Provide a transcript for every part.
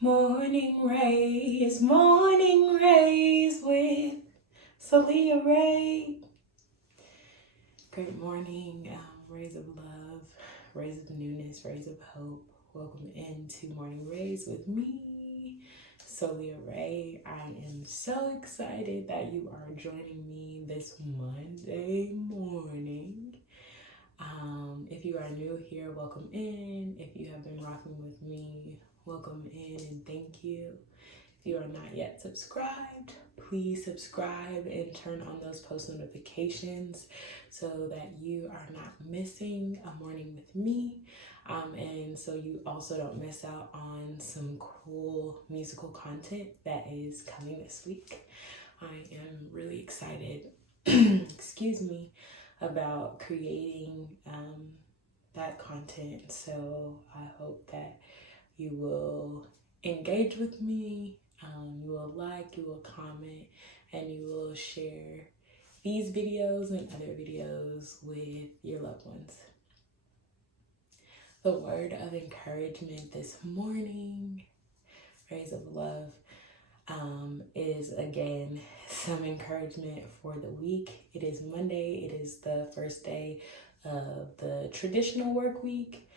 Morning Raez with Soulliaa Rae. Great morning, rays of love, rays of newness, rays of hope. Welcome into Morning Raez with me, Soulliaa Rae. I am so excited that you are joining me this Monday morning. If you are new here, welcome in. If you have been rocking with me, welcome in and thank you. If you are not yet subscribed, please subscribe and turn on those post notifications so that you are not missing a morning with me. And so you also don't miss out on some cool musical content that is coming this week. I am really excited, excuse me, about creating that content. So I hope that you will engage with me, you will like, you will comment, and you will share these videos and other videos with your loved ones. The word of encouragement this morning, rays of love, is again some encouragement for the week. It is Monday. It is the first day of the traditional work week.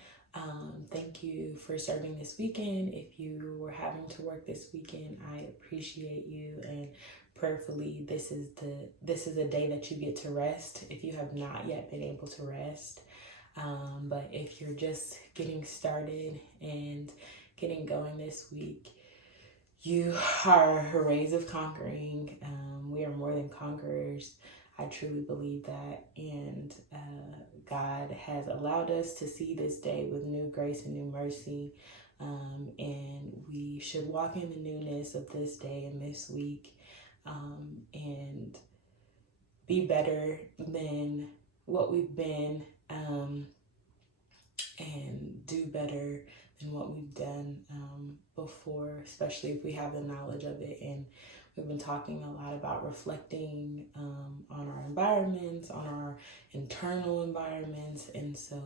Thank you for starting this weekend. If you were having to work this weekend, I appreciate you, and prayerfully this is a day that you get to rest if you have not yet been able to rest. But if you're just getting started and getting going this week, you are rays of conquering. We are more than conquerors. I truly believe that, and God has allowed us to see this day with new grace and new mercy, and we should walk in the newness of this day and this week, and be better than what we've been, and do better than what we've done before, especially if we have the knowledge of it. And we've been talking a lot about reflecting on our environments, on our internal environments. And so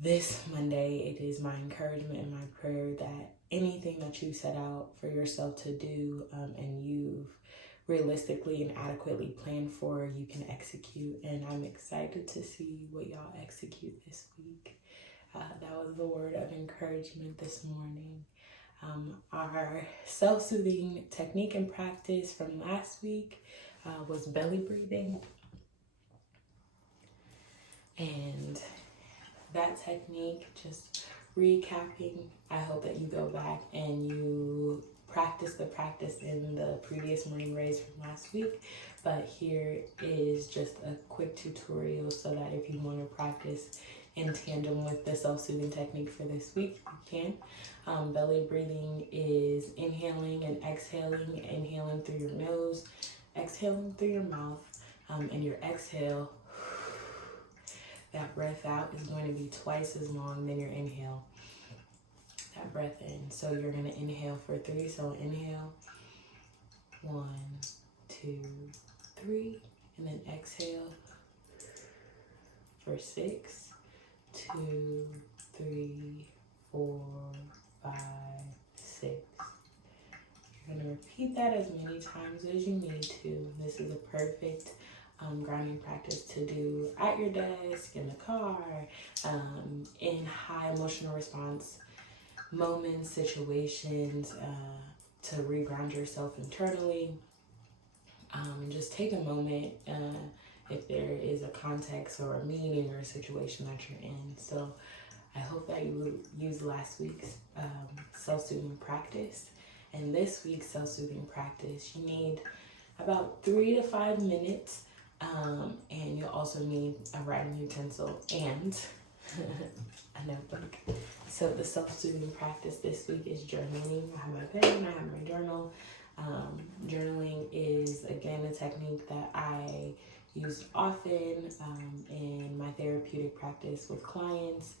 this Monday, it is my encouragement and my prayer that anything that you set out for yourself to do, and you've realistically and adequately planned for, you can execute. And I'm excited to see what y'all execute this week. That was the word of encouragement this morning. Our self-soothing technique and practice from last week was belly breathing. And that technique, just recapping, I hope that you go back and you practice the practice in the previous Morning Raez from last week. But here is just a quick tutorial so that if you want to practice in tandem with the self-soothing technique for this week, you can. Belly breathing is inhaling and exhaling, inhaling through your nose, exhaling through your mouth, and your exhale, that breath out is going to be twice as long than your inhale. That breath in. So you're going to inhale for 3. So inhale, 1, 2, 3, and then exhale for 6. 2, 3, 4, 5, 6. You're going to repeat that as many times as you need to. This is a perfect grounding practice to do at your desk, in the car, in high emotional response moments, situations, to reground yourself internally. And just take a moment if there is a context or a meaning or a situation that you're in. So I hope that you will use last week's self-soothing practice and this week's self-soothing practice. You need about 3 to 5 minutes, and you'll also need a writing utensil and a notebook. So the self-soothing practice this week is journaling. I have my pen, I have my journal. Journaling is, again, a technique that I use often in my therapeutic practice with clients,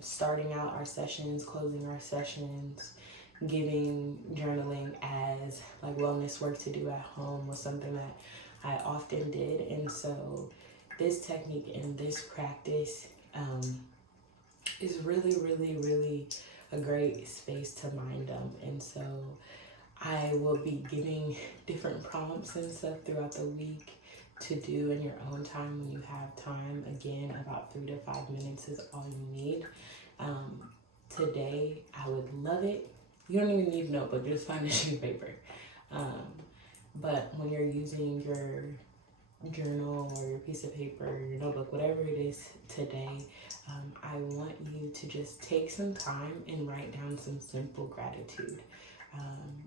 starting out our sessions, closing our sessions, giving journaling as like wellness work to do at home was something that I often did. And so this technique and this practice is really, really, really a great space to mind dump. And so I will be giving different prompts and stuff throughout the week to do in your own time when you have time. Again, about 3 to 5 minutes is all you need. Today, I would love it. You don't even need a notebook, just find a sheet of paper. But when you're using your journal or your piece of paper, your notebook, whatever it is today, I want you to just take some time and write down some simple gratitude.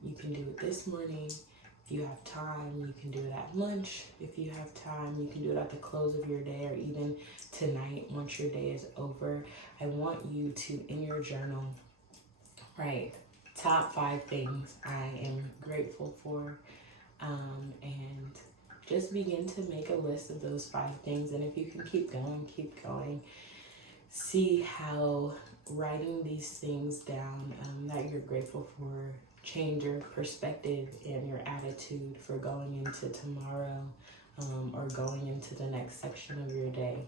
You can do it this morning. If you have time, you can do it at lunch. If you have time, you can do it at the close of your day, or even tonight once your day is over. I want you to, in your journal, write top 5 things I am grateful for, and just begin to make a list of those 5 things. And if you can keep going, keep going. See how writing these things down that you're grateful for change your perspective and your attitude for going into tomorrow, or going into the next section of your day.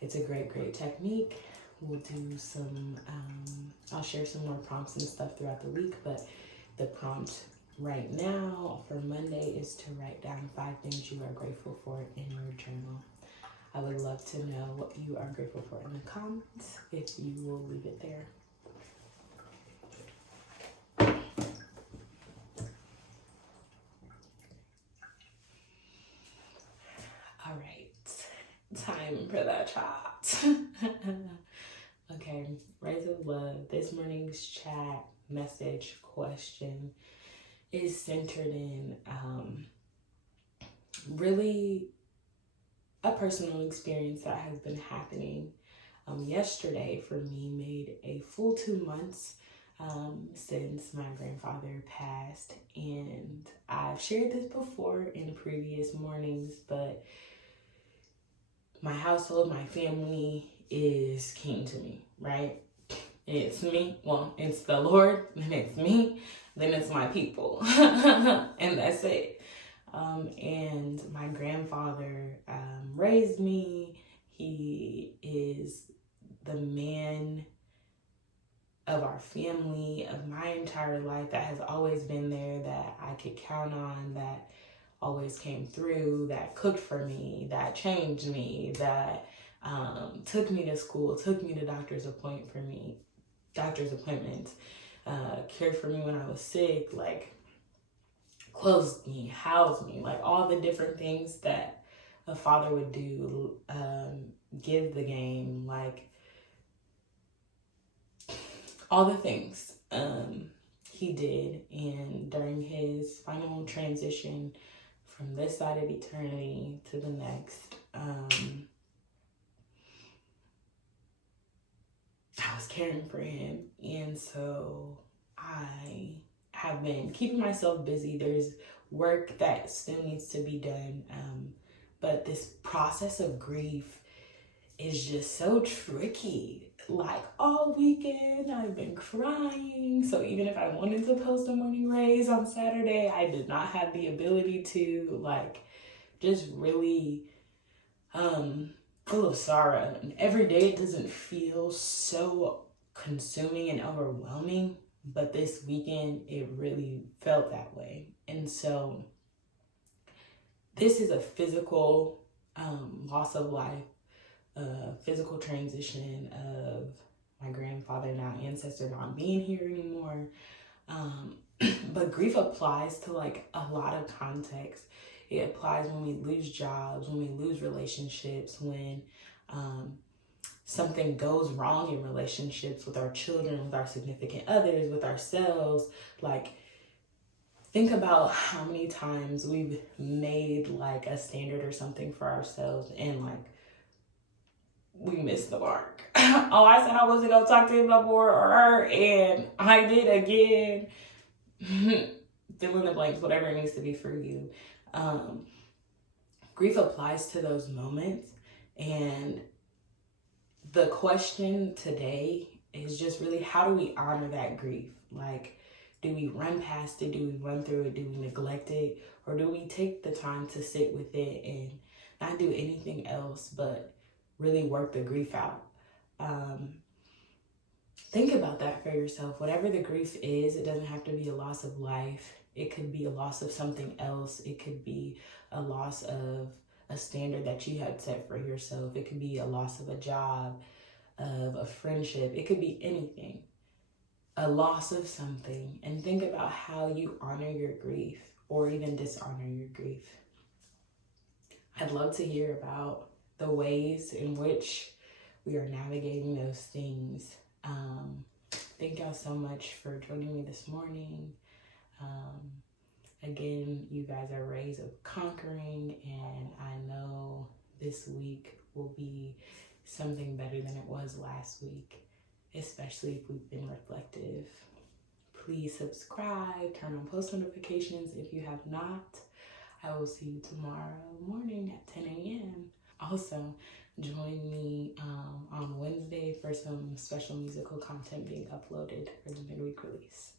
It's a great technique. We'll do some, I'll share some more prompts and stuff throughout the week, but the prompt right now for Monday is to write down 5 things you are grateful for in your journal. I would love to know what you are grateful for in the comments, if you will leave it there. All right, time for that chat. Okay, Raez of Love. This morning's chat message question is centered in really a personal experience that has been happening. Yesterday for me made a full 2 months since my grandfather passed, and I've shared this before in previous mornings, but my household, my family is king to me, right? It's me, well, it's the Lord, then it's me, then it's my people, and that's it. And my grandfather raised me. He is the man of our family, of my entire life, that has always been there, that I could count on, that always came through, that cooked for me, that changed me, that took me to school, took me to doctor's appointments, cared for me when I was sick, like clothed me, housed me, like all the different things that a father would do, give the game, like all the things he did. And during his final transition from this side of eternity to the next, I was caring for him. And so I have been keeping myself busy. There's work that still needs to be done. But this process of grief is just so tricky. Like all weekend, I've been crying. So even if I wanted to post a morning Raez on Saturday, I did not have the ability to, like, just really full of sorrow. And every day it doesn't feel so consuming and overwhelming, but this weekend it really felt that way. And so this is a physical loss of life, physical transition of my grandfather, now ancestor, not being here anymore. But grief applies to like a lot of context. It applies when we lose jobs, when we lose relationships, when something goes wrong in relationships with our children, with our significant others, with ourselves. Like, think about how many times we've made like a standard or something for ourselves and like we missed the mark. Oh, I said I wasn't gonna talk to him no more or her, and I did again. Fill in the blanks, whatever it needs to be for you. Grief applies to those moments, and the question today is just really, how do we honor that grief? Like, do we run past it? Do we run through it? Do we neglect it? Or do we take the time to sit with it and not do anything else but really work the grief out? think about that for yourself. Whatever the grief is, it doesn't have to be a loss of life. It could be a loss of something else. It could be a loss of a standard that you had set for yourself. It could be a loss of a job, of a friendship. It could be anything, a loss of something. And think about how you honor your grief or even dishonor your grief. I'd love to hear about the ways in which we are navigating those things. Thank y'all so much for joining me this morning. Again, you guys are Raez of conquering, and I know this week will be something better than it was last week, especially if we've been reflective. Please subscribe, turn on post notifications if you have not. I will see you tomorrow morning at 10 a.m. Also, join me on Wednesday for some special musical content being uploaded for the midweek release.